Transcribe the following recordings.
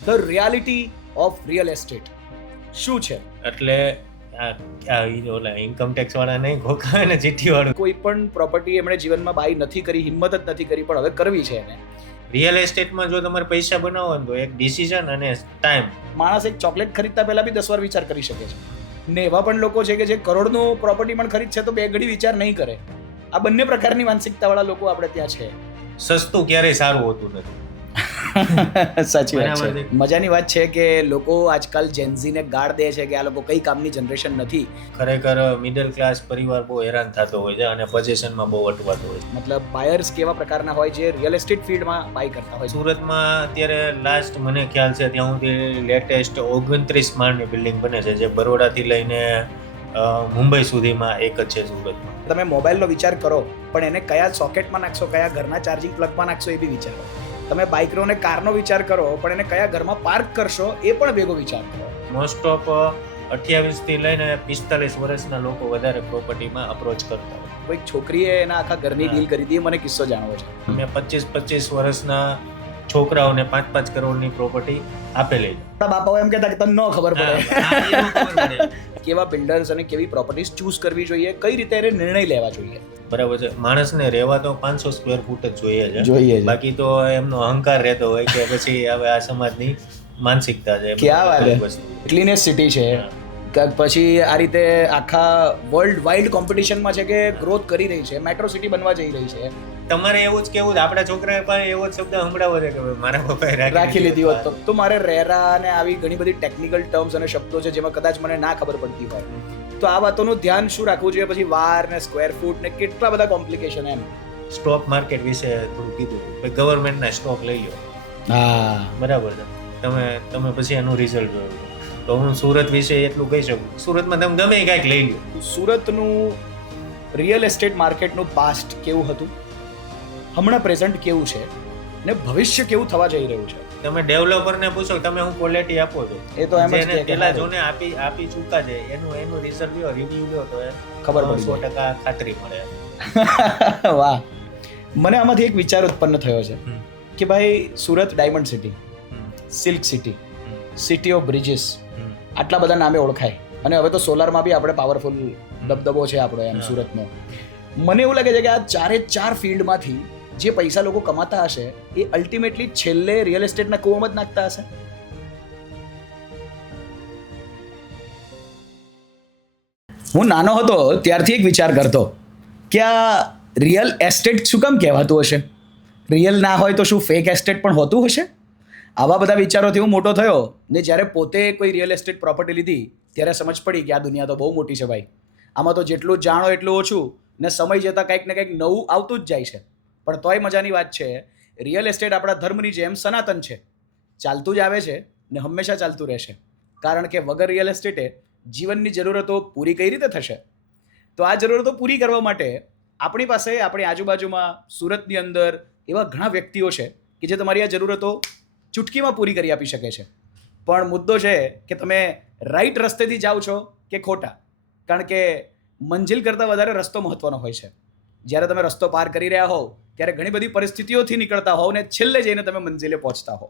The reality of real estate શું છે? એટલે ઓલા ઇન્કમ ટેક્સ વાળા નહીં ખોખા અને ચીઠી વાળું. કોઈ પણ પ્રોપર્ટી એમણે જીવનમાં બાય નથી કરી, હિંમત જ નથી કરી, પણ હવે કરવી છે એને. રિયલ એસ્ટેટમાં જો તમારે પૈસા બનાવવા હોય તો એક ડિસિઝન અને ટાઈમ. માણસ એક ચોકલેટ ખરીદતા પહેલા બી 10 વાર વિચાર કરી શકે છે, ને એવા પણ લોકો છે કે જે કરોડનું પ્રોપર્ટી પણ ખરીદશે તો 2 ઘડી વિચાર નહીં કરે. આ બંને પ્રકારની માનસિકતાવાળા લોકો આપણે ત્યાં છે. સસ્તું ક્યારેય સારું હોતું નથી. સાચી વાત બરાબર છે. છે. મજાની વાત છે કે લોકો આજકાલ જેન્ઝીને ગાળ દે છે કે આ લોકો કઈ કામની જનરેશન નથી. ખરેખર મિડલ ક્લાસ પરિવાર બહુ હેરાન થતો હોય છે અને પોઝિશનમાં બહુ અટવાતો હોય છે. મતલબ બાયર્સ કેવા પ્રકારના હોય જે રિયલ એસ્ટેટ ફિલ્ડમાં બાય કરતા હોય છે. સુરતમાં અત્યારે લાસ્ટ મને ખ્યાલ છે ત્યાં સુધી લેટેસ્ટ 29 માળની બિલ્ડિંગ બને છે, જે બરોડાથી લઈને મુંબઈ સુધીમાં એક જ છે સુરતમાં. તમે મોબાઈલનો વિચાર કરો પણ એને કયા સોકેટમાં નાખશો, કયા ઘરના ચાર્જિંગ પ્લગમાં નાખશો એ બી વિચારો. તમે બાઇકનો અને કારનો વિચાર કરો પણ એને કયા ઘરમાં પાર્ક કરશો એ પણ ભેગો વિચાર કરો. મોસ્ટ ઓફ 28 થી લઈને 45 વર્ષના લોકો વધારે પ્રોપર્ટીમાં અપ્રોચ કરતા હોય. કોઈક છોકરીએ એના આખા ઘરની ડીલ કરી હતી, મને કિસ્સો જાણવો છે. મેં 25 વર્ષના છોકરાઓને 5 કરોડની પ્રોપર્ટી આપેલી છે. આપણા બાપાઓ એમ કહેતા કે તને ન ખબર પડે હા, એ ન ખબર પડે. કેવા બિલ્ડર્સ અને કેવી પ્રોપર્ટીઝ ચૂઝ કરવી જોઈએ, કઈ રીતે એને નિર્ણય લેવા જોઈએ. બરાબર છે. માણસને રહેવા તો 500 સ્ક્વેર ફૂટ જ જોઈએ જોઈએ છે. છે. બાકી તો એમનો અહંકાર રહેતો હોય કે પછી હવે આ સમાજની માનસિકતા છે. ક્યાં વાત છે. વસ્તુ. ક્લીનેસ્ટ સિટી છે, કે પછી આ રીતે આખા વર્લ્ડ વાઇડ કોમ્પિટિશનમાં છે કે ગ્રોથ કરી રહી છે, મેટ્રો સિટી બનવા જઈ રહી છે. તમારે એવું જ કેવું આપણા છોકરાએ પણ એવો જ શબ્દ સંભળાવો છે કે મારા પપ્પાએ રાખી લીધી હોત તો મારે રેરા અને આવી ઘણી બધી ટેકનિકલ ટર્મ્સ અને શબ્દો છે જેમાં કદાચ મને ના ખબર પડતી હોય, તો આ વાતોનું ધ્યાન શું રાખવું જોઈએ? પછી વાર ને સ્ક્વેર ફૂટ ને કેટલા બધા કોમ્પ્લિકેશન એમ. સ્ટોક માર્કેટ વિશે થોડું કીધું. ગવર્મેન્ટના સ્ટોક લઈ લો, હા બરાબર છે. તમે પછી એનું રિઝલ્ટ જોયું. તો હું સુરત વિશે એટલું કહી શકું, સુરતમાં તમે ગમે કાંઈક લઈ લો. સુરતનું રિયલ એસ્ટેટ માર્કેટનું પાસ્ટ કેવું હતું, હમણાં પ્રેઝન્ટ કેવું છે ને ભવિષ્ય કેવું થવા જઈ રહ્યું છે? તમે ડેવલપરને પૂછો તમે હું ક્વોલિટી આપો છો, એ તો એમ જ જેને કહે કે પેલા હા, જોને આપી ચૂકા છે એનું રિઝલ્ટ લ્યો, રિવ્યુ લ્યો તો એ ખબર પડી 100% ખાતરી મળે. જાય. વાહ, મને આમાંથી એક વિચાર ઉત્પન્ન થયો છે કે ભાઈ Surat diamond city, silk city, city of bridges, આટલા બધા નામે ઓળખાય અને હવે તો સોલારમાં બી આપણે પાવરફુલ દબદબો છે આપણો એમ સુરતનો. મને એવું લાગે છે કે આ 4 ફિલ્ડમાંથી જે પૈસા લોકો કમાતા હશે એ અલ્ટિમેટલી છેલ્લે રિયલ એસ્ટેટના કૂવામાં જ નાખતા હશે. હું નાનો હતો ત્યારથી એક વિચાર કરતો કે આ રિયલ એસ્ટેટ શું કામ કહેવાતું હશે? રિયલ ના હોય તો શું ફેક એસ્ટેટ પણ હોતું હશે? આવા બધા વિચારોથી હું મોટો થયો ને જ્યારે પોતે કોઈ રિયલ એસ્ટેટ પ્રોપર્ટી લીધી ત્યારે સમજ પડી કે આ દુનિયા તો બહુ મોટી છે ભાઈ. આમાં તો જેટલું જાણો એટલું ઓછું ને સમય જતાં કંઈક ને કંઈક નવું આવતું જ જાય છે. પણ તોય મજાની વાત છે, રિયલ એસ્ટેટ આપણા ધર્મની જેમ સનાતન છે, ચાલતું જ આવે છે ને હંમેશા ચાલતું રહેશે. કારણ કે વગર રિયલ એસ્ટેટે જીવનની જરૂરતો પૂરી કઈ રીતે થશે? તો આ જરૂરતો પૂરી કરવા માટે આપણી પાસે આપણી આજુબાજુમાં સુરતની અંદર એવા ઘણા વ્યક્તિઓ છે કે જે તમારી આ જરૂરતો ચૂટકીમાં પૂરી કરી આપી શકે છે. પણ મુદ્દો છે કે તમે રાઈટ રસ્તેથી જાઓ છો કે ખોટા. કારણ કે મંજિલ કરતાં વધારે રસ્તો મહત્વનો હોય છે. જ્યારે તમે રસ્તો પાર કરી રહ્યા હોવ ત્યારે ઘણી બધી પરિસ્થિતિઓથી નીકળતા હોવ ને છેલ્લે જઈને તમે મંજિલે પહોંચતા હો.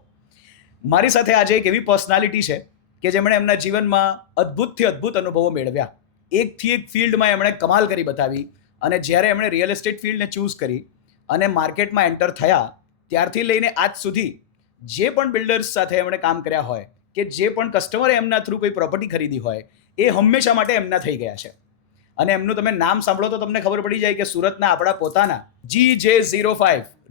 મારી સાથે આજે એક એવી પર્સનાલિટી છે કે જેમણે એમના જીવનમાં અદ્ભુતથી અદ્ભુત અનુભવો મેળવ્યા. એકથી એક ફિલ્ડમાં એમણે કમાલ કરી બતાવી અને જ્યારે એમણે રિયલ એસ્ટેટ ફિલ્ડને ચૂઝ કરી અને માર્કેટમાં એન્ટર થયા ત્યારથી લઈને આજ સુધી જે પણ બિલ્ડર્સ સાથે એમણે કામ કર્યા હોય કે જે પણ કસ્ટમરે એમના થ્રુ કોઈ પ્રોપર્ટી ખરીદી હોય એ હંમેશા માટે એમના થઈ ગયા છે. અને એમનું તમે નામ સાંભળો તો તમને ખબર પડી જાય કે સુરતના આપણા પોતાના GJ05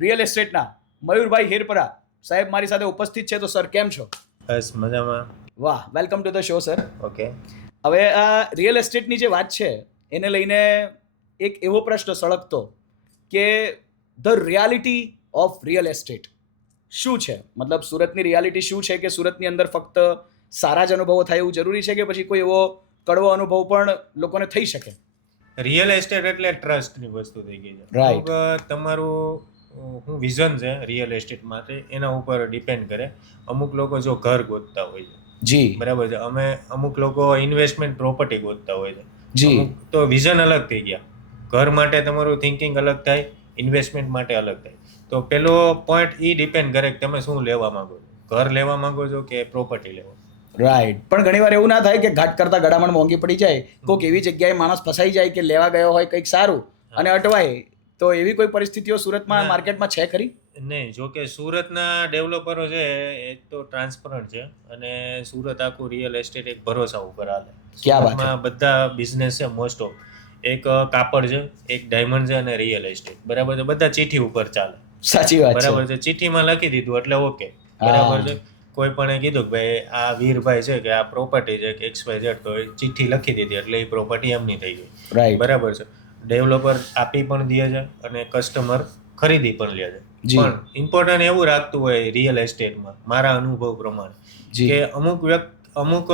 રિયલ એસ્ટેટના મયુરભાઈ હિરપરા સાહેબ મારી સાથે ઉપસ્થિત છે. તો સર કેમ છો? બસ મજામાં. વાહ, welcome to the show sir. Okay. હવે આ રિયલ એસ્ટેટની જે વાત છે એને લઈને એક એવો પ્રશ્ન સળગતો કે the reality of real estate શું છે? મતલબ સુરતની રિયાલિટી શું છે કે સુરતની અંદર ફક્ત સારા જ અનુભવો થાય એવું જરૂરી છે કે પછી કોઈ એવો કડવો અનુભવ પણ લોકોને થઈ શકે? રિયલ એસ્ટેટ એટલે ટ્રસ્ટની વસ્તુ થઈ ગઈ છે. Right. તમારું શું વિઝન છે રિયલ એસ્ટેટ માટે એના ઉપર ડિપેન્ડ કરે. અમુક લોકો જો ઘર ગોતતા હોય છે, જી બરાબર છે. અમુક લોકો ઇન્વેસ્ટમેન્ટ પ્રોપર્ટી ગોતતા હોય છે. જી અમુક તો વિઝન અલગ થઈ ગયા. ઘર માટે તમારું થિંકિંગ અલગ થાય, ઇન્વેસ્ટમેન્ટ માટે અલગ થાય. તો પેલો પોઈન્ટ એ ડિપેન્ડ કરે કે તમે શું લેવા માંગો છો. ઘર લેવા માંગો છો કે પ્રોપર્ટી લેવો? રાઈટ. પણ ઘણીવાર એવું ના થાય કે ઘાટ કરતા ગળામણ મોંઘી પડી જાય, કોઈક એવી જગ્યાએ માણસ ફસાઈ જાય કે લેવા ગયો હોય કંઈક સારું અને અટવાય, તો એવી કોઈ પરિસ્થિતિઓ સુરતમાં ના. માર્કેટમાં છે ખરી? નહીં, જો કે સુરતના ડેવલપરો છે એ તો ટ્રાન્સપરન્ટ છે અને સુરત આખું રિયલ એસ્ટેટ એક ભરોસા ઉપર હાલે. ક્યાં વાત સુરતમાં બધા બિઝનેસ છે મોસ્ટ ઓફ, એક કાપડ છે, એક ડાયમંડ છે અને રિયલ એસ્ટેટ, બરાબર છે, બધા ચિઠ્ઠી ઉપર ચાલે. સાચી વાત બરાબર છે. છે, ચિઠ્ઠીમાં લખી દીધું એટલે ઓકે, હા. બરાબર છે. કોઈ પણ કીધું કે ભાઈ આ વીરભાઈ છે કે આ પ્રોપર્ટી છે કે XYZ, તો એ ચિઠ્ઠી લખી દીધી એટલે એ પ્રોપર્ટી એમની થઈ ગઈ. રાઈટ. બરાબર છે. ડેવલપર આપી પણ દે છે અને કસ્ટમર ખરીદી પણ લે છે. જી. પણ ઇમ્પોર્ટન્ટ એવું રાખતું હોય રિયલ એસ્ટેટમાં, મારા અનુભવ પ્રમાણે, જી. કે અમુક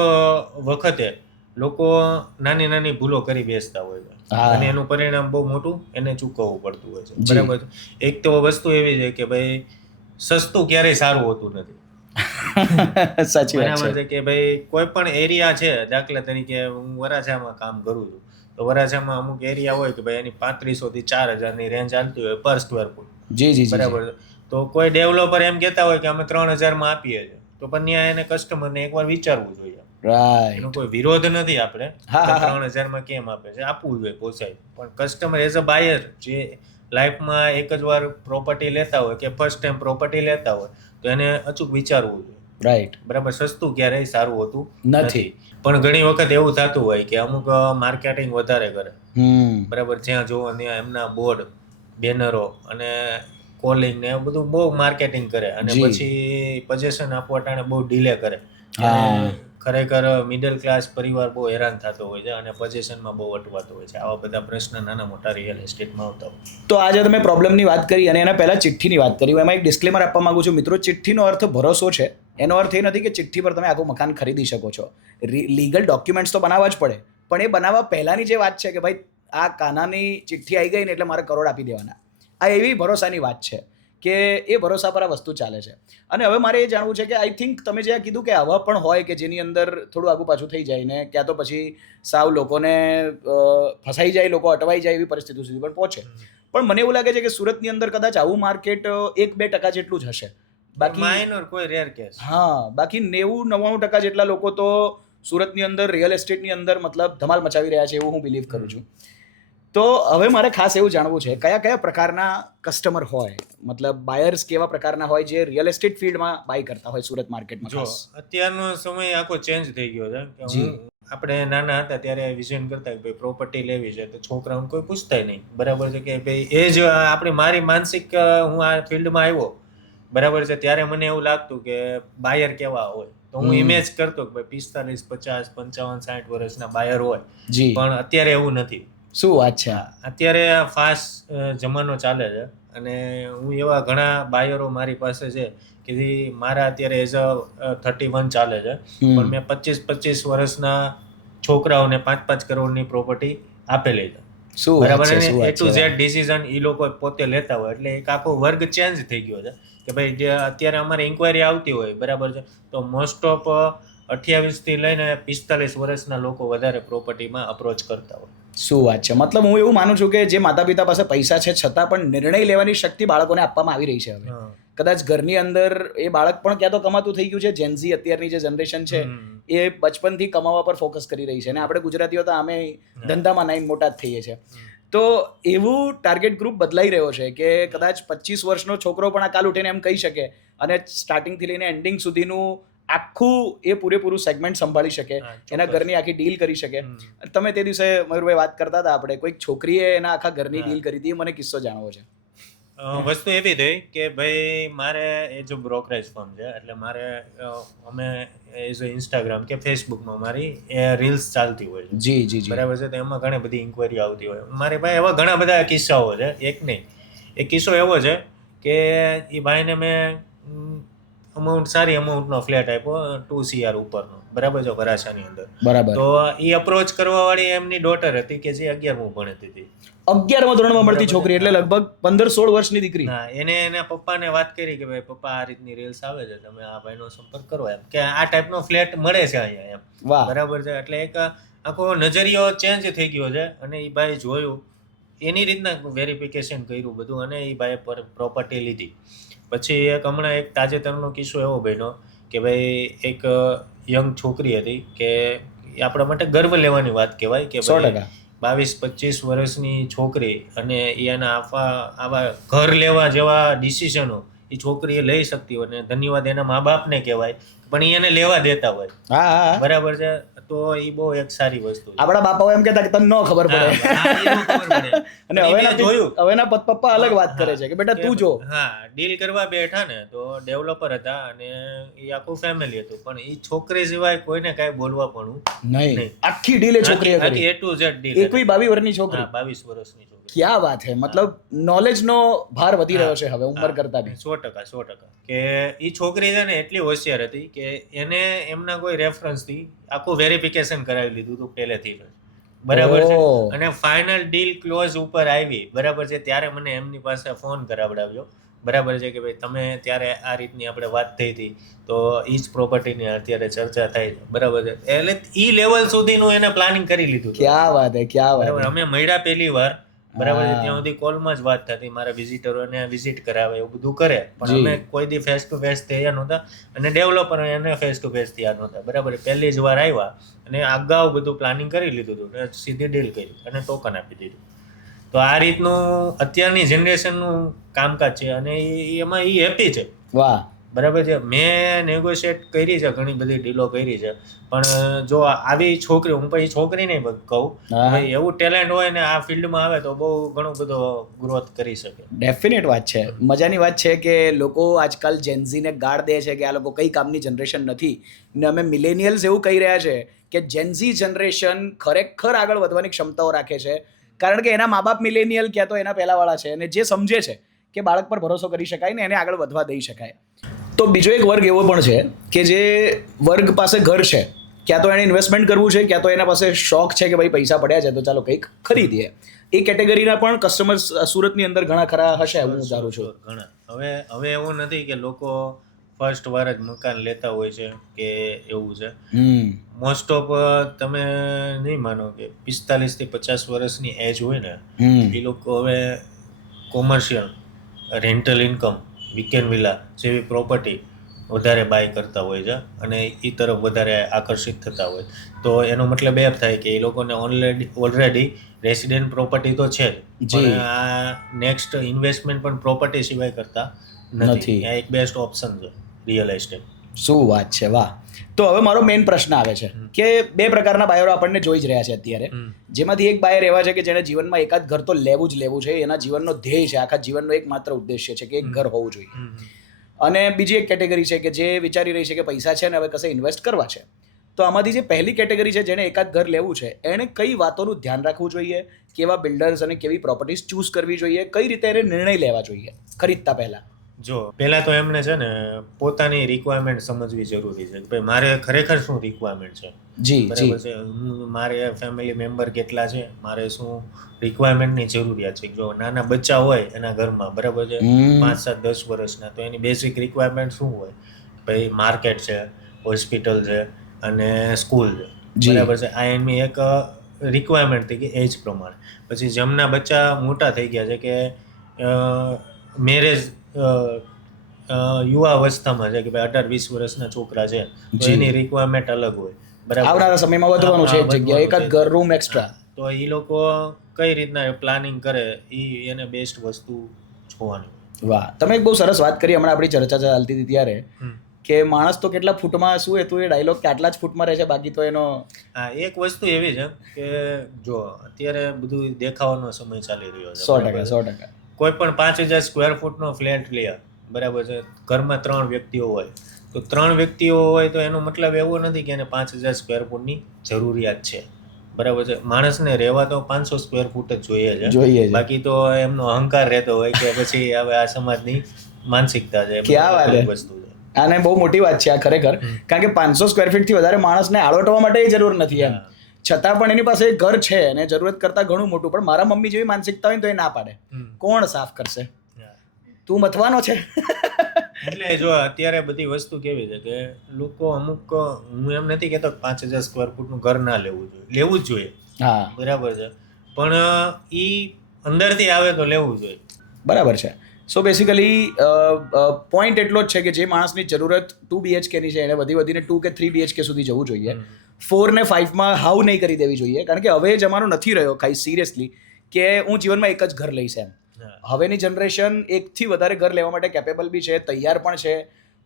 વખતે લોકો નાની નાની ભૂલો કરી બેસતા હોય છે હા. અને એનું પરિણામ બહુ મોટું એને ચૂકવવું પડતું હોય છે. જી. બરાબર છે. એક તો વસ્તુ એવી છે કે ભાઈ સસ્તું ક્યારેય સારું હોતું નથી. સાચી વાત બરાબર છે. છે કે ભાઈ કોઈ પણ એરિયા છે, દાખલા તરીકે હું વરાછામાં કામ કરું છું, તો વરાછામાં અમુક એરિયા હોય કે ભાઈ એની 3500 થી 4000 ની રેન્જ ચાલતી હોય પર સ્ક્વેર ફૂટ. જી જી જી. બરાબર છે. તો કોઈ ડેવલપર એમ કહેતા હોય કે અમે 3000 માં આપીએ છીએ, તો પણ ત્યાં એને કસ્ટમરને એકવાર વિચારવું જોઈએ. રાઈટ. એનો કોઈ વિરોધ નથી આપણે, હા, હા, હા. 3000 માં કેમ આપે છે, આપવું જોઈએ, પોસાય. પણ કસ્ટમર એઝ અ બાયર જે લાઈફમાં એક જ વાર પ્રોપર્ટી લેતા હોય કે ફર્સ્ટ ટાઈમ પ્રોપર્ટી લેતા હોય, તો એને અચૂક વિચારવું જોઈએ. રાઈટ. બરાબર, સસ્તું ક્યારેય સારું હોતું નથી. પણ ઘણી વખત એવું થતું હોય કે અમુક માર્કેટિંગ વધારે કરે. બરાબર, જ્યાં જોવો ત્યાં એમના બોર્ડ, બેનરો અને કોલિંગ ને એવું બધું બહુ માર્કેટિંગ કરે અને જી. પછી પોઝેશન આપવા ટાણે બહુ ડીલે કરે. હા. અને ખરેખર મિડલ ક્લાસ પરિવાર બહુ હેરાન થતો હોય છે અને પોઝેશનમાં બહુ અટવાતો હોય છે. આવા બધા પ્રશ્ન નાના મોટા રિયલ એસ્ટેટમાં આવતા હોય. તો આજે તમે પ્રોબ્લેમની વાત કરી અને એના પહેલા ચિઠ્ઠીની વાત કરી. એમાં એક ડિસ્ક્લેમર આપવા માંગુ છું મિત્રો, ચિઠ્ઠીનો અર્થ ભરોસો છે. એનો અર્થ એ નથી કે ચિઠ્ઠી પર તમે આખું મકાન ખરીદી શકો છો. લીગલ ડોક્યુમેન્ટ્સ તો બનાવવા જ પડે, પણ એ બનાવવા પહેલાની જે વાત છે કે ભાઈ આ કાનાની ચિઠ્ઠી આવી ગઈ ને એટલે મારે કરોડ આપી દેવાના, આ એવી ભરોસાની વાત છે કે એ ભરોસા પર આ વસ્તુ ચાલે છે. અને હવે મારે એ જાણવું છે કે આઈ થિંક તમે જે કીધું કે આવા પણ હોય કે જેની અંદર થોડું આગુ પાછું થઈ જાય ને ક્યાં તો પછી સાવ લોકોને ફસાઈ જાય, લોકો અટવાઈ જાય એવી પરિસ્થિતિ સુધી પણ પહોંચે. પણ મને એવું લાગે છે કે સુરતની અંદર કદાચ આવું માર્કેટ 1-2% જેટલું જ હશે. બાકી માઇનર કોઈ રેર કેસ. હા, બાકી 90-99% જેટલા લોકો તો સુરતની અંદર રિયલ એસ્ટેટની અંદર મતલબ ધમાલ મચાવી રહ્યા છે એવું હું બિલીવ કરું છું. તો હવે મારે ખાસ એવું જાણવું છે કયા કયા પ્રકારના કસ્ટમર હોય, મતલબ બાયર્સ કેવા પ્રકારના હોય જે રિયલ એસ્ટેટ ફિલ્ડમાં બાય કરતા હોય સુરત માર્કેટમાં? જો ખાસ અત્યારનો સમય આખો ચેન્જ થઈ ગયો છે કે જી. આપણે નાના હતા ત્યારે વિઝન કરતા કે ભાઈ પ્રોપર્ટી લેવી છે તો છોકરાઓને કોઈ પૂછતાય નહીં. બરાબર છે કે ભાઈ એ જ આપણી મારી માનસિક, હું આ ફિલ્ડમાં આવ્યો, બરાબર છે, ત્યારે મને એવું લાગતું કે બાયર કેવા હોય, તો હું ઇમેજ કરતો કે ભાઈ 45, 50, 55, 60 વર્ષના બાયર હોય. જી. પણ અત્યારે એવું નથી. શું વાત છે? અત્યારે ફાસ્ટ જમાનો ચાલે છે અને હું એવા ઘણા બાયરો મારી પાસે છે કે જે મારા અત્યારે એઝ અ 31 ચાલે છે, પણ મેં 25 વર્ષના છોકરાઓને 5-5 કરોડની પ્રોપર્ટી આપેલી છે. શું બરાબર, વાત છે? અને શું A વાત to છે? Z ડિસિઝન એ લોકો પોતે લેતા હોય, એટલે એક આખો વર્ગ ચેન્જ થઈ ગયો છે કે ભાઈ જે અત્યારે અમારે ઇન્કવાયરી આવતી હોય, બરાબર છે, તો મોસ્ટ ઓફ 28 થી લઈને 45 વર્ષના લોકો વધારે પ્રોપર્ટીમાં અપ્રોચ કરતા હોય. શું વાત છે? મતલબ હું એવું માનું છું કે જે માતા પિતા પાસે પૈસા છે છતાં પણ નિર્ણય લેવાની શક્તિ બાળકોને આપવામાં આવી રહી છે હવે. કદાચ ઘરની અંદર એ બાળક પણ ક્યાં તો કમાતું થઈ ગયું છે. જેનઝી અત્યારની જે જનરેશન છે એ બચપનથી કમાવા પર ફોકસ કરી રહી છે અને આપણે ગુજરાતીઓ તો આમે ધંધામાં નાઈન મોટા જ થઈએ છીએ. તો એવું ટાર્ગેટ ગ્રુપ બદલાઈ રહ્યો છે કે કદાચ 25 વર્ષનો છોકરો પણ આ કાલ ઉઠીને એમ કહી શકે અને સ્ટાર્ટિંગથી લઈને એન્ડિંગ સુધીનું આખું એ પૂરેપૂરું સેગમેન્ટ સંભાળી શકે, એના ઘરની આખી ડીલ કરી શકે. તમે તે દિવસે મયુરભાઈ વાત કરતા હતા, આપણે કોઈક છોકરીએ એના આખા ઘરની ડીલ કરી હતી, મને કિસ્સો જાણવો છે. વસ્તુ એવી થઈ કે ભાઈ મારે એ જો બ્રોકરેજ ફર્મ છે, એટલે મારે અમે એઝ અ ઇન્સ્ટાગ્રામ કે ફેસબુકમાં મારી એ રીલ્સ ચાલતી હોય છે. જી જી જી. બરાબર છે, તો એમાં ઘણી બધી ઇન્કવાયરી આવતી હોય. મારી ભાઈ એવા ઘણા બધા કિસ્સાઓ છે, એક નહીં. એક કિસ્સો એવો છે કે એ ભાઈને મેં અમાઉન્ટ, સારી અમાઉન્ટનો ફ્લેટ આપ્યો 2 CR ઉપરનો, બરાબર છે, વરાછાની અંદર. બરાબર. તો એ અપ્રોચ કરવા વાળી એમની ડોટર હતી કે જે 11મું ભણતી હતી. 11મા ધોરણમાં મળતી છોકરી એટલે લગભગ 15-16 વર્ષની દીકરી. હા, એને એના પપ્પાને વાત કરી કે ભાઈ પપ્પા આ રીતની રીલ્સ આવે છે, તમે આ ભાઈનો સંપર્ક કરો, એમ કે આ ટાઈપનો ફ્લેટ મળે છે અહીંયા એમ. વાહ. બરાબર છે, એટલે એક આખો નજરિયો ચેન્જ થઈ ગયો છે અને એ ભાઈ જોયું, એની રીતના વેરિફિકેશન કર્યું બધું અને એ ભાઈ પર પ્રોપર્ટી લીધી. પછી એક હમણાં એક તાજેતરનો કિસ્સો એવો બન્યો કે ભાઈ એક યંગ છોકરી હતી કે એ આપણા માટે ગર્વ લેવાની વાત કહેવાય કે 100%. 22-25 વર્ષની છોકરી અને એના આવા ઘર લેવા જેવા ડિસિઝનો એ છોકરીએ લઈ શકતી હોય અને ધન્યવાદ એના મા બાપને કહેવાય પણ ઈ એને લેવા દેતા હોય. હા હા. બરાબર છે, તો એ બહુ એક સારી વસ્તુ છે. આપણા બાપાઓ એમ કહેતા કે તને ન ખબર પડે. હા, એ ન ખબર પડે. અને પણ હવેના એને જોયું. હવેના પપ્પા અલગ વાત કરે હા, છે કે બેટા તું જો. હા, ડીલ કરવા બેઠા ને તો ડેવલપર હતા અને એ આખું ફેમિલી હતું પણ એ છોકરી સિવાય કોઈને કાંઈ બોલવા પણ નહીં, નહીં. આખી ડીલ એ છોકરીએ કરી. A to Z deal. 21-22 વર્ષની છોકરી. હા, 22 વર્ષની છોકરી. ક્યાં વાત છે, મતલબ નોલેજનો ભાર વધી રહ્યો છે હવે ઉંમર કરતા બી. 100% કે ઈ છોકરી છે ને એટલી હોશિયાર હતી કે એને એમના કોઈ રેફરન્સથી આખું વેરિફિકેશન કરાવી લીધું હતું પહેલેથી જ. બરાબર છે, ઓહ. અને ફાઇનલ ડીલ ક્લોઝ ઉપર આવી બરાબર છે ત્યારે મને એમની પાસે ફોન કરાવડાવ્યો. બરાબર છે કે ભાઈ તમે ત્યારે આ રીતની આપણે વાત થઈ હતી તો ઈ જ પ્રોપર્ટીની અત્યારે ચર્ચા થાય છે. બરાબર છે, એટલે ઈ લેવલ સુધીનું એને પ્લાનિંગ કરી લીધું હતું. ક્યાં વાત હે, ક્યાં વાત બરાબર, હે. અમે મળ્યા પહેલી વાર. બરાબર છે, હા. ત્યાં સુધી કોલમાં જ વાત થતી, મારા વિઝિટરોને વિઝિટ કરાવે એવું બધું કરે પણ જી. અમે કોઈ દી ફેસ ટુ ફેસ થયા નહોતા અને ડેવલપર એને ફેસ ટુ ફેસ થયા નહોતા. બરાબર, પહેલી જ વાર આવ્યા અને અગાઉ બધું પ્લાનિંગ કરી લીધું હતું અને સીધી ડીલ કરી અને ટોકન આપી દીધું. તો આ રીતનું અત્યારની જનરેશનનું કામકાજ છે અને એમાં એ હેપી છે. વાહ. બરાબર છે, મેં નેગોશિએટ કરી છે, ઘણી બધી ડીલો કરી છે પણ જો આવી છોકરી, હું પછી છોકરી નહીં કહું, હા. ભાઈ એવું ટેલેન્ટ હોય ને આ ફિલ્ડમાં આવે તો બહુ ઘણો બધો ગ્રોથ કરી શકે. ડેફિનેટ વાત છે. મજાની વાત છે કે લોકો આજકાલ જેન્ઝીને ગાળ દે છે કે આ લોકો કઈ કામની જનરેશન નથી, ને અમે મિલેનિયલ્સ એવું કહી રહ્યા છે કે જેન્ઝી જનરેશન ખરેખર આગળ વધવાની ક્ષમતાઓ રાખે છે કારણ કે એના મા બાપ મિલેનિયલ ક્યાં તો એના પહેલાવાળા છે અને જે સમજે છે કે બાળક પર ભરોસો કરી શકાય ને એને આગળ વધવા દઈ શકાય. તો બીજો એક વર્ગ એવો પણ છે કે જે વર્ગ પાસે ઘર છે, ક્યાં તો એને ઇન્વેસ્ટમેન્ટ કરવું છે, ક્યાં તો એના પાસે શોખ છે કે ભાઈ પૈસા પડ્યા છે તો ચાલો કંઈક ખરીદીએ. એ કેટેગરીના પણ કસ્ટમર્સ સુરતની અંદર ઘણા ખરા હશે હું વિચારું છું. ઘણા હવે એવું નથી કે લોકો ફર્સ્ટ વાર જ મકાન લેતા હોય છે કે એવું છે. મોસ્ટ ઓફ તમે નહીં માનો કે 45 થી 50 વર્ષની એજ હોય ને એ લોકો હવે commercial, rental income, weekend villa જેવી પ્રોપર્ટી વધારે બાય કરતા હોય છે અને એ તરફ વધારે આકર્ષિત થતા હોય. તો એનો મતલબ એ થાય કે એ લોકોને ઓલરેડી રેસિડેન્ટ પ્રોપર્ટી તો છે જ, પણ આ નેક્સ્ટ ઇન્વેસ્ટમેન્ટ પણ પ્રોપર્ટી સિવાય કરતા નથી. આ એક બેસ્ટ ઓપ્શન છે રિયલ એસ્ટેટ. શું વાત છે, વાહ. તો હવે મારો મેઇન પ્રશ્ન આવે છે કે બે પ્રકારના બાયરો આપણને જોઈ જ રહ્યા છે અત્યારે, જેમાંથી એક બાયર એવા છે કે જેને જીવનમાં એકાદ ઘર તો લેવું જ લેવું છે, એના જીવનનો ધ્યેય છે, આખા જીવનનો એક માત્ર ઉદ્દેશ્ય છે કે એક ઘર હોવું જોઈએ. અને બીજી એક કેટેગરી છે કે જે વિચારી રહી છે કે પૈસા છે ને હવે કશે ઇન્વેસ્ટ કરવા છે. તો આમાંથી જે પહેલી કેટેગરી છે જેને એકાદ ઘર લેવું છે એણે કઈ વાતોનું ધ્યાન રાખવું જોઈએ, કેવા બિલ્ડર્સ અને કેવી પ્રોપર્ટીઝ ચૂઝ કરવી જોઈએ, કઈ રીતે એને નિર્ણય લેવા જોઈએ ખરીદતા પહેલા? જો પહેલા તો એમને છે ને પોતાની રિક્વાયરમેન્ટ સમજવી જરૂરી છે કે ભાઈ મારે ખરેખર શું રિક્વાયરમેન્ટ છે. જી, બરાબર છે, મારે ફેમિલી મેમ્બર કેટલા છે, મારે શું રિક્વાયરમેન્ટની જરૂરિયાત છે. જો નાના બચ્ચા હોય એના ઘરમાં, બરાબર છે, 5, 7, 10 વર્ષના, તો એની બેઝિક રિક્વાયરમેન્ટ શું હોય? ભાઈ માર્કેટ છે, હોસ્પિટલ છે અને સ્કૂલ છે. બરાબર છે, આ એની એક રિક્વાયરમેન્ટ થઈ ગઈ એજ પ્રમાણે. પછી જેમના બચ્ચા મોટા થઈ ગયા છે કે મેરેજ યુવા અવસ્થામાં છે કે ભાઈ 18-20 વર્ષના છોકરા છે તો એની રિક્વાયરમેન્ટ અલગ હોય. બરાબર, આવનારા સમયમાં વધવાનું છે એક જગ્યાએ એકાદ ઘર, રૂમ એક્સ્ટ્રા. તો એ લોકો કઈ રીતના પ્લાનિંગ કરે એને બેસ્ટ વસ્તુ જોવાની. વાહ, તમે એક બહુ સરસ વાત કરી હમણાં આપણી ચર્ચા ચાલતી હતી ત્યારે કે માણસ તો કેટલા ફૂટમાં, શું હતું એ ડાયલોગ, કે આટલા જ ફૂટમાં રહે છે બાકી તો એનો. હા, એક વસ્તુ એવી છે કે જો અત્યારે બધું દેખાવાનો સમય ચાલી રહ્યો છે. 100%. કોઈ પણ 5000 સ્ક્વેર ફૂટનો ફ્લેટ લે, બરાબર છે, ઘરમાં 3 વ્યક્તિઓ હોય તો 3 વ્યક્તિઓ હોય તો એનો મતલબ એવો નથી કે એને 5000 સ્ક્વેર ફૂટની જરૂરિયાત છે. બરાબર છે, માણસને રહેવા તો 500 સ્ક્વેર ફૂટ જ જોઈએ છે. બાકી તો એમનો અહંકાર રહેતો હોય કે પછી હવે આ સમાજની માનસિકતા છે. ક્યાં વાત છે, વસ્તુ છે. આને બહુ મોટી વાત છે આ ખરેખર, કારણ કે 500 સ્ક્વેર ફીટથી વધારે માણસને આળોટવા માટે જરૂર નથી એમ, છતાં પણ એની પાસે એક ઘર છે અને જરૂરત કરતાં ઘણું મોટું, પણ મારા મમ્મી જેવી માનસિકતા હોય તો એ ના પાડે. કોણ સાફ કરશે? તું મથવાનો છે. એટલે જો અત્યારે બધી વસ્તુ કેવી છે કે લોકો અમુક, હું એમ નથી કહેતો 5000 સ્ક્વેર ફૂટનું ઘર ના લેવું જોઈએ, લેવું જ જોઈએ. હા, બરાબર છે, પણ ઈ અંદરથી આવે તો લેવું જોઈએ. બરાબર છે. સો બેસિકલી પોઈન્ટ એટલો જ છે કે જે માણસની જરૂરત 2 BHKની છે એને વધીને 2 કે 3 BHK સુધી જવું જોઈએ. 4 ને 5માં હાવ નહીં કરી દેવી જોઈએ, કારણ કે હવે જમાનો નથી રહ્યો કાંઈ સિરિયસલી કે હું જીવનમાં એક જ ઘર લઈશ એમ. હવેની જનરેશન એકથી વધારે ઘર લેવા માટે કેપેબલ બી છે, તૈયાર પણ છે,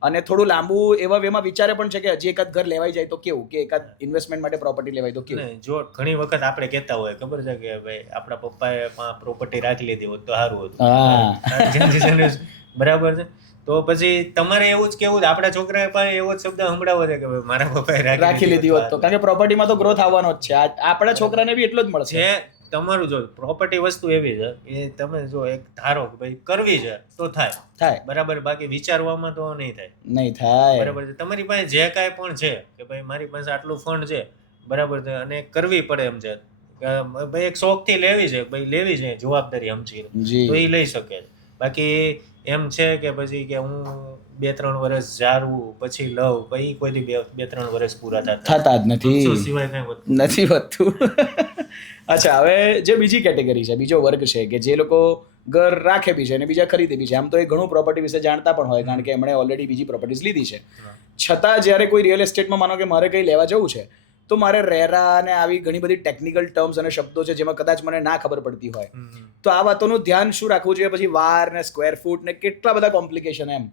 અને થોડું લાંબુ એવા વેમાં વિચારે પણ છે કે હજી એકાદ ઘર લેવાઈ જાય તો કેવું, કે એકાદ ઇન્વેસ્ટમેન્ટ માટે પ્રોપર્ટી લેવાય તો કેવું. જો ઘણી વખત આપણે કહેતા હોય ખબર છે કે ભાઈ આપણા પપ્પાએ પ્રોપર્ટી રાખી લીધી હોત તો સારું હતું, બરાબર છે. તો પછી તમારે એવું જ કેવું, આપણા છોકરાએ પણ એવો જ શબ્દ સંભળાવો છે કે ભાઈ મારા પપ્પાએ રાખી લીધી હોત તો, કારણ કે પ્રોપર્ટીમાં તો ગ્રોથ આવવાનો જ છે, આપણા છોકરાને બી એટલો જ મળશે. તમારું જો પ્રોપર્ટી વસ્તુ એવી છે કે તમે જો એક ધારો કે ભાઈ કરવી છે તો થાય બરાબર, બાકી વિચારવામાં તો નહીં થાય બરાબર છે. તમારી પાસે જે કાંઈ પણ છે કે ભાઈ મારી પાસે આટલું ફંડ છે બરાબર છે અને કરવી પડે એમ છે, ભાઈ એક શોખથી લેવી છે, ભાઈ લેવી છે જવાબદારી સમજીને તો એ લઈ શકે. બાકી એમ છે કે પછી કે હું 2-3 વર્ષ જાળવું પછી લઉં, પછી કોઈ 2-3 વર્ષ પૂરા થતા જ નથી, સિવાય કઈ નથી વધતું. અચ્છા, હવે જે બીજી કેટેગરી છે, બીજો વર્ગ છે કે જે લોકો ઘર રાખે બી છે અને બીજા ખરીદે બી છે, આમ તો એ ઘણું પ્રોપર્ટી વિશે જાણતા પણ હોય કારણ કે એમણે ઓલરેડી બીજી પ્રોપર્ટીઝ લીધી છે, છતાં જ્યારે કોઈ રિયલ એસ્ટેટમાં માનો કે મારે કંઈ લેવા જવું છે તો મારે રેરા અને આવી ઘણી બધી ટેકનિકલ ટર્મ્સ અને શબ્દો છે જેમાં કદાચ મને ના ખબર પડતી હોય, તો આ વાતોનું ધ્યાન શું રાખવું જોઈએ, પછી વાર ને સ્ક્વેર ફૂટ ને કેટલા બધા કોમ્પ્લિકેશન એમ.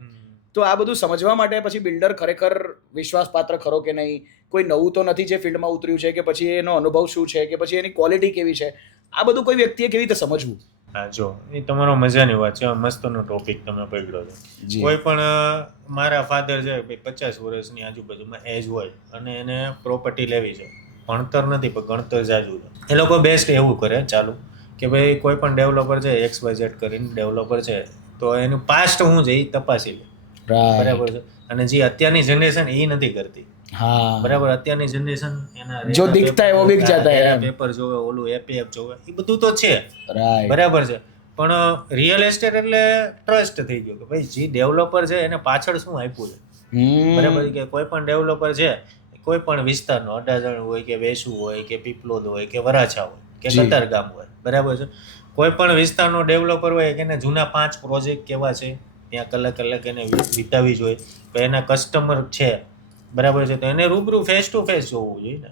તો આ બધું સમજવા માટે પછી બિલ્ડર ખરેખર વિશ્વાસપાત્ર ખરો કે નહીં, કોઈ નવું તો નથી જે ફિલ્ડમાં ઉતર્યું છે, કે પછી એનો અનુભવ શું છે, કે પછી એની ક્વોલિટી કેવી છે, આ બધું કોઈ વ્યક્તિએ કેવી રીતે સમજવું. હા, જો એ તમારો મજાની વાત છે, મસ્તનો ટોપિક તમે પકડ્યો છે. કોઈ પણ મારા ફાધર છે 50 વર્ષની આજુબાજુમાં એજ હોય અને એને પ્રોપર્ટી લેવી છે, ભણતર નથી પણ ગણતર જાજુ છે, એ લોકો બેસ્ટ એવું કરે ચાલુ કે ભાઈ કોઈ પણ ડેવલપર છે XYZ કરીને ડેવલપર છે તો એનું પાસ્ટ શું છે એ તપાસી લે, બરાબર છે. અને જે અત્યારની જનરેશન એ નથી કરતી, બરાબર. અત્યારની જનરેશન એના જો દિખતા હે વો બિક જાતા હે, પેપર જોવે, ઓલું APF જોવે, એ બધું તો છે, બરાબર છે. પણ રિયલ એસ્ટેટ એટલે ટ્રસ્ટ થઈ ગયો કે ભાઈ જે ડેવલપર છે એને પાછળ શું આપ્યું છે, બરાબર. કે કોઈ પણ ડેવલપર છે કોઈ પણ વિસ્તારનો, અડાજણ હોય કે વેસુ હોય કે પીપલોદ હોય કે વરાછા હોય કે કતારગામ હોય, બરાબર છે. કોઈ પણ વિસ્તારનો ડેવલપર હોય કે એને જૂના 5 પ્રોજેક્ટ કેવા છે ત્યાં કલાક એને વિતાવી જોઈએ, તો એના કસ્ટમર છે, બરાબર છે, તો એને રૂબરૂ ફેસ ટુ ફેસ જોવું જોઈએ ને,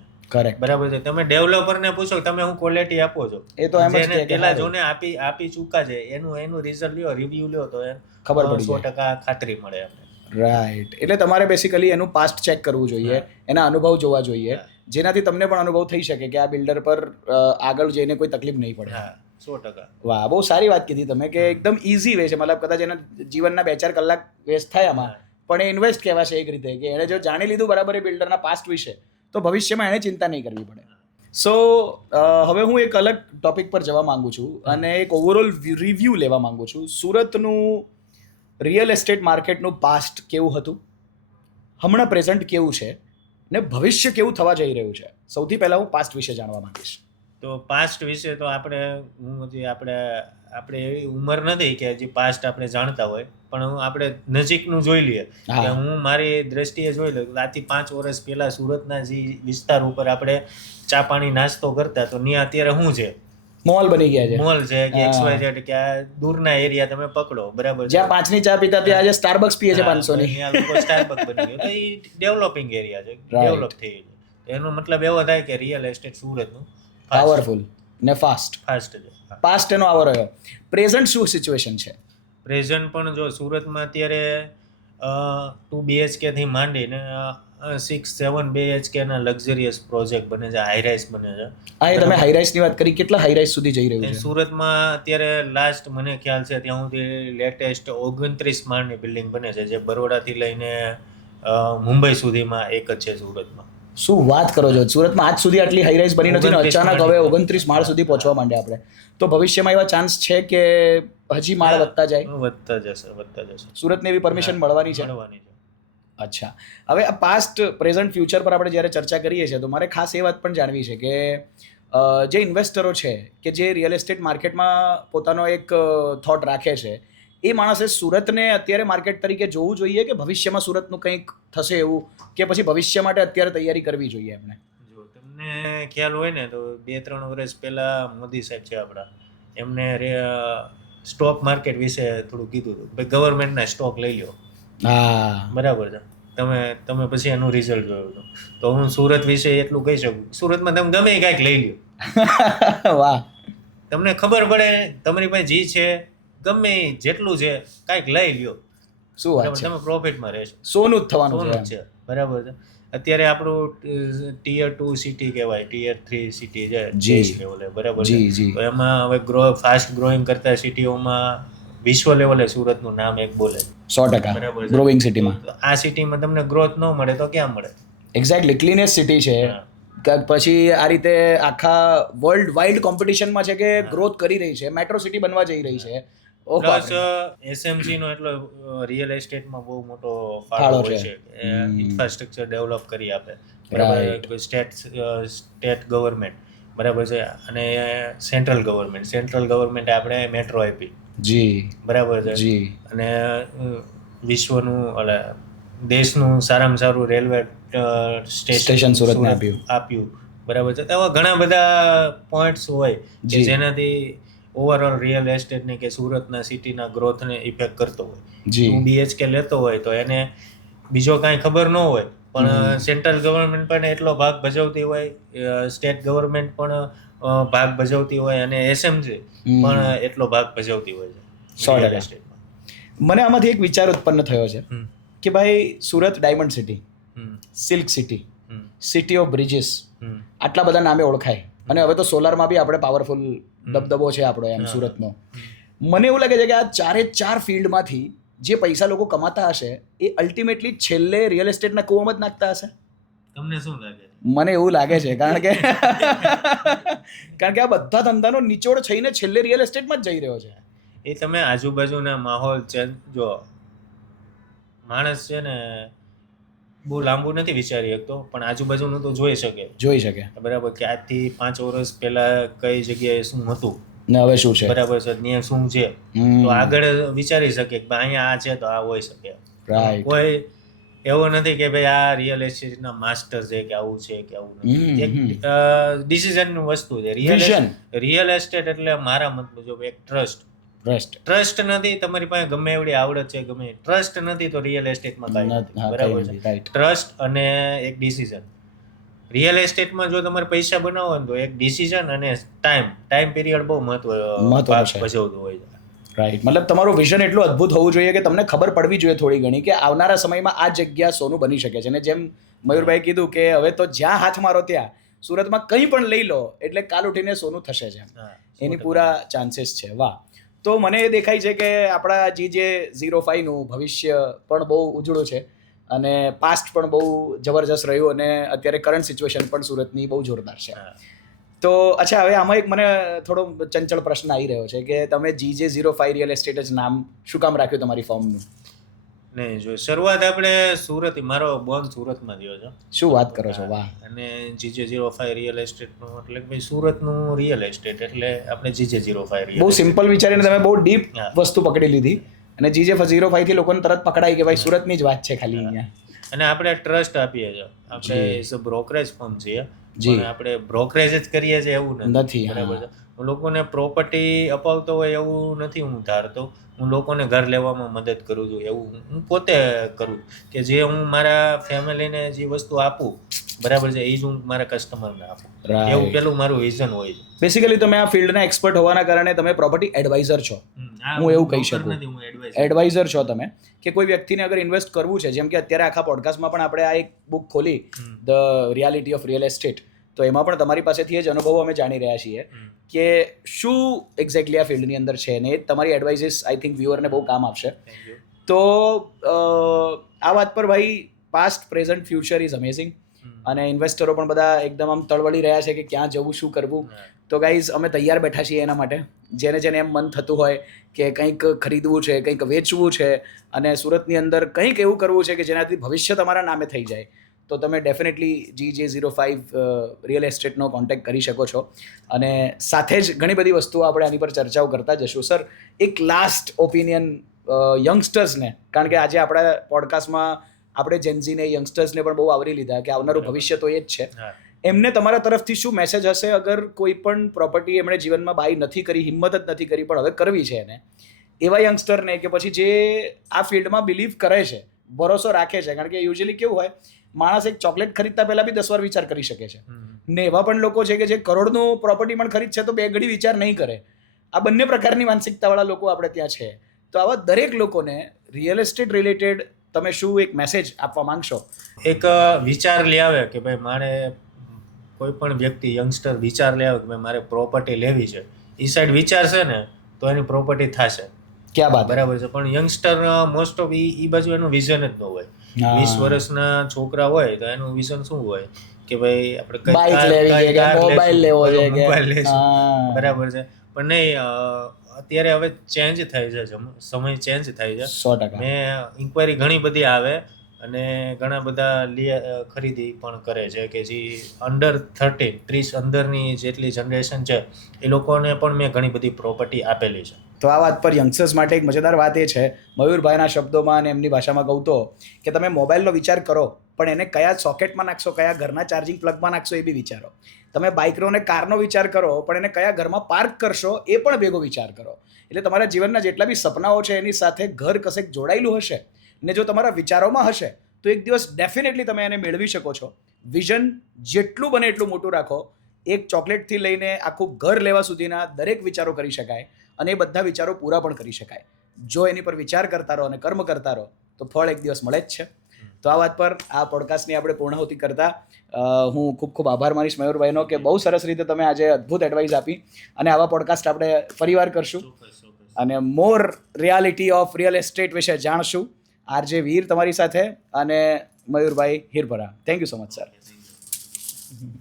બરાબર છે. તમે ડેવલપરને પૂછો તમે હું ક્વોલિટી આપો છો, એ તો એમ જ પેલા જોને આપી ચૂકા છે, એનું રિઝલ્ટ લ્યો, રિવ્યુ લ્યો તો ખબર પડી 100% ખાતરી મળે એમને. રાઈટ. એટલે તમારે બેસિકલી એનું પાસ્ટ ચેક કરવું જોઈએ, એના અનુભવ જોવા જોઈએ, જેનાથી તમને પણ અનુભવ થઈ શકે કે આ બિલ્ડર પર આગળ જઈને કોઈ તકલીફ નહીં પડે. 100%. વાહ, બહુ સારી વાત કીધી તમે કે એકદમ ઇઝી વે છે, મતલબ કદાચ એના જીવનના 2-4 કલાક વેસ્ટ થાય આમાં, પણ એ ઇન્વેસ્ટ કહેવાશે એક રીતે કે એને જો જાણી લીધું બરાબર એ બિલ્ડરના પાસ્ટ વિશે તો ભવિષ્યમાં એને ચિંતા નહીં કરવી પડે. સો હવે હું એક અલગ ટોપિક પર જવા માંગુ છું અને એક ઓવરઓલ રિવ્યૂ લેવા માંગુ છું. સુરતનું રિયલ એસ્ટેટ માર્કેટનું પાસ્ટ કેવું હતું, હમણાં પ્રેઝન્ટ કેવું છે ને ભવિષ્ય કેવું થવા જઈ રહ્યું છે. સૌથી પહેલાં હું પાસ્ટ વિશે જાણવા માંગીશ. તો પાસ્ટ વિશે તો આપણે એવી ઉંમર નથી કે હજી પાસ્ટ આપણે જાણતા હોય, પણ આપણે નજીકનું જોઈ લઈએ કે હું મારી દ્રષ્ટિએ જોઈ લઉં આથી 5 વર્ષ પહેલા સુરતના જે વિસ્તાર ઉપર આપણે ચા પાણી નાસ્તો કરતા તો ત્યાં અત્યારે શું છે, મોલ બની ગયા છે, મોલ છે કે XYZ કે આ દૂરના એરિયા તમે પકડો, બરાબર. જ્યાં 5 ની ચા પીતા ત્યાં આજે સ્ટારબક્સ પીએ છે 500 ની, ત્યાં લોકો સ્ટારબક્સ બની ગયો, તો એ ડેવલપિંગ એરિયા છે, ડેવલપ થઈ ગયું. એનો મતલબ એવો થાય કે રિયલ એસ્ટેટ સુરતનું પાવરફુલ ને ફાસ્ટ છે. પાસ્ટ એનો આવો રહ્યો. પ્રેઝન્ટ શું સિચ્યુએશન છે? પ્રેઝન્ટ પણ જો સુરતમાં અત્યારે 2 BHK થી માંડીને 6-7 BHK ના લક્ઝરિયસ પ્રોજેક્ટ બને છે, હાઈરાઇઝ બને છે. હા, તમે હાઈરાઇઝ ની વાત કરી, કેટલા હાઈરાઇઝ સુધી જઈ રહ્યું છે સુરતમાં અત્યારે? લાસ્ટ મને ખ્યાલ છે ત્યાં સુધી લેટેસ્ટ 29 માળની બિલ્ડિંગ બને છે, જે બરોડાથી લઈને મુંબઈ સુધીમાં એક જ છે સુરતમાં. શું વાત કરો છો? સુરતમાં આજ સુધી આટલી હાઈરાઇઝ બની નથી ને અચાનક હવે 29 માળ સુધી પહોંચવા માંડ્યા આપણે. તો ભવિષ્યમાં એવા ચાન્સ છે કે હજી માળ વધતા જાય? વધતા જશે. સુરતને એવી પરમિશન મળવાની છે. અચ્છા, હવે આ પાસ્ટ પ્રેઝન્ટ ફ્યુચર પર આપણે જ્યારે ચર્ચા કરીએ છીએ તો મારે ખાસ એ વાત પણ જાણવી છે કે જે ઇન્વેસ્ટરો છે કે જે રિયલ એસ્ટેટ માર્કેટમાં પોતાનો એક થોટ રાખે છે, એ માણસે સુરતને અત્યારે માર્કેટ તરીકે જોવું જોઈએ કે ભવિષ્યમાં સુરતનું કંઈક થશે એવું, કે પછી ભવિષ્ય માટે અત્યારે તૈયારી કરવી જોઈએ એમને? જો તમને ખ્યાલ હોય ને તો 2-3 વર્ષ પહેલા મોદી સાહેબ છે આપણા, એમને સ્ટોક માર્કેટ વિશે થોડું કીધું હતું ભાઈ ગવર્મેન્ટના સ્ટોક લઈ લો હા બરાબર છે તમે પછી એનું રિઝલ્ટ જોયું હતું તો હું સુરત વિશે એટલું કહી શકું સુરતમાં તમે ગમે કાંઈક લઈ લ્યો વાહ તમને ખબર પડે તમારી પાસે જી છે ગમે જેટલું છે કાંઈક લઈ લ્યો શું વાત બરાબર છે તમે પ્રોફિટમાં રહેશો સોનું જ થવાનું સોનું છે જ છે બરાબર છે અત્યારે આપણું ટિયર 2 સિટી કહેવાય ટિયર 3 સિટી છે જી. દેશ લેવલે બરાબર છે જી જી તો એમાં હવે ફાસ્ટ ગ્રોઈંગ કરતા સિટીઓમાં વિશ્વ લેવલે સુરતનું નામ એક બોલે 100% બરાબર છે ગ્રોવિંગ સિટીમાં તો આ સિટીમાં તમને ગ્રોથ ન મળે તો ક્યાં મળે એક્ઝેક્ટલી ક્લીનેસ્ટ સિટી છે હા. કે પછી આ રીતે આખા વર્લ્ડ વાઇડ કોમ્પિટિશનમાં છે કે હા. ગ્રોથ કરી રહી છે મેટ્રો સિટી બનવા જઈ રહી છે ઓહ પ્લસ બાપરે. એસએમસી નો એટલો રિયલ એસ્ટેટમાં બહુ મોટો ફાળો ફાળો હોય છે. છે હમ. ઇન્ફ્રાસ્ટ્રક્ચર ડેવલપ કરી આપે Right. બરાબર સ્ટેટ ગવર્મેન્ટ બરાબર છે અને સેન્ટ્રલ ગવર્મેન્ટ આપણે મેટ્રો આપી જી બરાબર છે જી અને વિશ્વનું એટલે દેશનું સારામાં સારું રેલવે સ્ટેશન સુરતને આપ્યું. બરાબર છે તો આવા ઘણા બધા પોઈન્ટ્સ હોય કે જી. જેનાથી ઓવરઓલ રિયલ એસ્ટેટની કે સુરતના સિટીના ગ્રોથને ઇફેક્ટ કરતો હોય જી 2 BHK લેતો હોય તો એને બીજો કાંઈ ખબર ન હોય પણ સેન્ટ્રલ ગવર્મેન્ટ પણ એટલો ભાગ ભજવતી હોય સ્ટેટ ગવર્મેન્ટ પણ ભાગ ભજવતી હોય અને એસએમસી પણ એટલો ભાગ ભજવતી હોય છે 100%. રિયલ એસ્ટેટમાં મને આમાંથી એક વિચાર ઉત્પન્ન થયો છે હમ, કે ભાઈ સુરત ડાયમંડ સિટી હમ, સિલ્ક સિટી હમ, સિટી ઓફ બ્રિજીસ હમ, આટલા બધા નામે ઓળખાય અને હવે તો સોલારમાં બી આપણે પાવરફુલ દબદબો છે આપણો એમ હા. સુરતનો મને એવું લાગે છે કે આ 4 ફિલ્ડમાંથી જે પૈસા લોકો કમાતા હશે એ અલ્ટિમેટલી છેલ્લે રિયલ એસ્ટેટના કૂવામાં જ નાખતા હશે તમને શું લાગે મને એવું લાગે છે કારણ કે આ બધા ધંધાનો નિચોડ થઈને છેલ્લે રિયલ એસ્ટેટમાં જ જઈ રહ્યો છે એ તમે આજુબાજુના માહોલ ચેન્જ જો માણસ છે ને બહુ લાંબુ નથી વિચારી શકતો પણ આજુબાજુનું તો જોઈ શકે જોઈ શકે બરાબર કે આજથી 5 વર્ષ પહેલા કઈ જગ્યાએ શું હતું ને હવે શું છે બરાબર છે ત્યાં શું છે તો આગળ વિચારી શકે કે ભાઈ અહીંયા આ છે તો આ હોઈ શકે રાઈટ કોઈ એવું નથી કે ભાઈ આ રિયલ એસ્ટેટના માસ્ટર છે કે આવું છે કે આવું નથી એક ડિસિઝનનું વસ્તુ છે Vision. રિયલ એસ્ટેટ એટલે મારા મત મુજબ એક ટ્રસ્ટ નથી તમારી પાસે ગમે એવડી આવડત છે ગમે ટ્રસ્ટ નથી તો રિયલ એસ્ટેટમાં કાંઈ નથી બરાબર છે રાઈટ ટ્રસ્ટ અને એક ડિસિઝન રિયલ એસ્ટેટમાં જો તમારે પૈસા બનાવવા હોય તો એક ડિસિઝન અને ટાઈમ પીરિયડ બહુ મહત્વનો ભાગ છે. ભજવતું હોય છે રાઈટ મતલબ તમારું વિઝન એટલું અદ્ભુત હોવું જોઈએ કે તમને ખબર પડવી જોઈએ થોડી ઘણી કે આવનારા સમયમાં આ જગ્યા સોનું બની શકે છે અને જેમ મયુરભાઈ કીધું કે હવે તો જ્યાં હાથ મારો ત્યાં સુરતમાં કંઈ પણ લઈ લો એટલે કાલ ઉઠીને સોનું થશે છે હા, એની પૂરા ચાન્સીસ છે વાહ તો મને એ દેખાય છે કે આપણા GJ05 નું ભવિષ્ય પણ બહુ ઉજળું છે અને પાસ્ટ પણ બહુ જબરજસ્ત રહ્યું અને અત્યારે કરંટ સિચ્યુએશન પણ સુરતની બહુ જોરદાર છે હા. તો અચ્છા હવે આમાં એક મને થોડો ચંચળ પ્રશ્ન આવી રહ્યો છે કે તમે GJ05 રિયલ એસ્ટેટ જ નામ શું કામ રાખ્યું તમારી ફર્મનું નહીં જો શરૂઆત આપણે સુરત મારો બોન સુરતમાં થયો છે શું વાત કરો છો વાહ અને GJ05 રિયલ એસ્ટેટનું એટલે કે ભાઈ સુરતનું રિયલ એસ્ટેટ એટલે આપણે GJ05 બહુ સિમ્પલ વિચારીને તમે બહુ ડીપ હા. વસ્તુ પકડી લીધી અને GJ05 થી લોકોને તરત પકડાય કે ભાઈ સુરતની જ વાત છે ખાલી અહીંયા અને આપણે ટ્રસ્ટ આપીએ છીએ આપણે જી. એઝ અ બ્રોકરેજ ફર્મ છીએ જી. પણ આપણે બ્રોકરેજ જ કરીએ છીએ એવું નથી, હા. બરાબર છે હું લોકોને પ્રોપર્ટી અપાવતો હોય એવું નથી હું ધારતો હું લોકોને ઘર લેવામાં મદદ કરું છું એવું હું પોતે કરું કે જે હું મારા ફેમિલીને જે વસ્તુ આપું બરાબર છે એ જ હું મારા કસ્ટમરને આપું Right. એવું પેલું મારું વિઝન હોય છે બેસિકલી તમે આ ફિલ્ડના એક્સપર્ટ હોવાના કારણે તમે પ્રોપર્ટી એડવાઇઝર છો હું એવું કહી શકું. હું એડવાઇસ એડવાઇઝર છો તમે કે કોઈ વ્યક્તિને અગર ઇન્વેસ્ટ કરવું છે જેમ કે અત્યારે આખા પોડકાસ્ટમાં પણ આપણે આ એક બુક ખોલી the reality of real estate તો એમાં પણ તમારી પાસેથી જ અનુભવો અમે જાણી રહ્યા છીએ કે શું એક્ઝેક્ટલી આ ફિલ્ડની અંદર છે ને એ તમારી એડવાઇસીસ આઈ થિંક વ્યુઅરને બહુ કામ આપશે થેન્ક યુ તો આ વાત પર ભાઈ past present future is amazing અને ઇન્વેસ્ટરો પણ બધા એકદમ આમ તળવળી રહ્યા છે કે ક્યાં જવું શું કરવું તો ગાઈઝ અમે તૈયાર બેઠા છીએ એના માટે જેને જેને એમ મન થતું હોય કે કંઈક ખરીદવું છે કંઈક વેચવું છે અને સુરતની અંદર કંઈક એવું કરવું છે કે જેનાથી ભવિષ્ય તમારા નામે થઈ જાય તો તમે ડેફિનેટલી GJ05 રિયલ એસ્ટેટનો કોન્ટેક્ટ કરી શકો છો અને સાથે જ ઘણી બધી વસ્તુઓ આપણે આની પર ચર્ચાઓ કરતા જશું સર એક લાસ્ટ ઓપિનિયન યંગસ્ટર્સને કારણ કે આજે આપણા પોડકાસ્ટમાં આપણે જેન્ઝીને યંગસ્ટર્સને પણ બહુ આવરી લીધા કે આવનારું ભવિષ્ય તો એ જ છે હા એમને તમારા તરફથી શું મેસેજ હશે અગર કોઈ પણ પ્રોપર્ટી એમણે જીવનમાં બાય નથી કરી, હિંમત જ નથી કરી, પણ હવે કરવી છે એને, એવા યંગસ્ટરને કે પછી જે આ ફિલ્ડમાં બિલીવ કરે છે, ભરોસો રાખે છે, કારણ કે યુઝ્યુઅલી કેવું હોય, માણસ એક ચોકલેટ ખરીદતા પહેલા બી 10 વાર વિચાર કરી શકે છે, ને એવા પણ લોકો છે કે જે કરોડનું પ્રોપર્ટી પણ ખરીદશે તો 2 ઘડી વિચાર નહીં કરે. આ બંને પ્રકારની માનસિકતાવાળા લોકો આપણે ત્યાં છે. તો આવા દરેક લોકોને રિયલ એસ્ટેટ રિલેટેડ તમે શું એક મેસેજ આપવા માંગશો? એક વિચાર લઈ આવે કે ભાઈ મારે, કોઈ પણ વ્યક્તિ યંગસ્ટર વિચાર લઈ આવે કે ભાઈ મારે પ્રોપર્ટી લેવી છે, એ સાઈડ વિચારશે ને તો એની પ્રોપર્ટી થશે. ક્યાં બાત. બરાબર છે. પણ યંગસ્ટર મોસ્ટ ઓફ ઈ બાજુ એનું વિઝન જ ન હોય. હા. 20 વર્ષના છોકરા હોય તો એનું વિઝન શું હોય કે ભાઈ આપણે બાઇક લેવી છે કે મોબાઈલ લેવો છે કે મોબાઈલ લેશું. હા. બરાબર છે. પણ નહીં, અત્યારે હવે ચેન્જ થાય છે, સમય ચેન્જ થાય છે. 100%. મેં ઇન્ક્વાયરી ઘણી બધી આવે અને ઘણા બધા ખરીદી પણ કરે છે કે જે અંડર 30 અંદરની જેટલી જનરેશન છે એ લોકોને પણ મેં ઘણી બધી પ્રોપર્ટી આપેલી છે. તો આ વાત પર યંગસ્ટર્સ માટે એક મજેદાર વાત એ છે, મયુરભાઈના શબ્દોમાં અને એમની ભાષામાં કહું તો, કે તમે મોબાઈલનો વિચાર કરો પણ એને કયા સોકેટમાં નાખશો, કયા ઘરના ચાર્જિંગ પ્લગમાં નાખશો એ બી વિચારો. તમે બાઇકનો અને કારનો વિચાર કરો પણ એને કયા ઘરમાં પાર્ક કરશો એ પણ ભેગો વિચાર કરો. એટલે તમારા જીવનના જેટલા બી સપનાઓ છે એની સાથે ઘર કશેક જોડાયેલું હશે ને જો તમારા વિચારોમાં હશે તો એક દિવસ ડેફિનેટલી તમે એને મેળવી શકો છો. વિઝન જેટલું બને એટલું મોટું રાખો. એક ચોકલેટથી લઈને આખું ઘર લેવા સુધીના દરેક વિચારો કરી શકાય અને એ બધા વિચારો પૂરા પણ કરી શકાય. જો એની પર વિચાર કરતા રહો અને કર્મ કરતા રહો તો ફળ એક દિવસ મળે જ છે. તો આ વાત પર આ પોડકાસ્ટની આપણે પૂર્ણાહુતિ કરતા હું ખૂબ ખૂબ આભાર માનીશ મયુરભાઈનો કે બહુ સરસ રીતે તમે આજે અદ્ભુત એડવાઇસ આપી અને આવા પોડકાસ્ટ આપણે ફરીવાર કરશું અને more reality of real estate વિશે જાણશું. આરજે વીર તમારી સાથે અને મયુરભાઈ Hirpara. Thank you so much sir.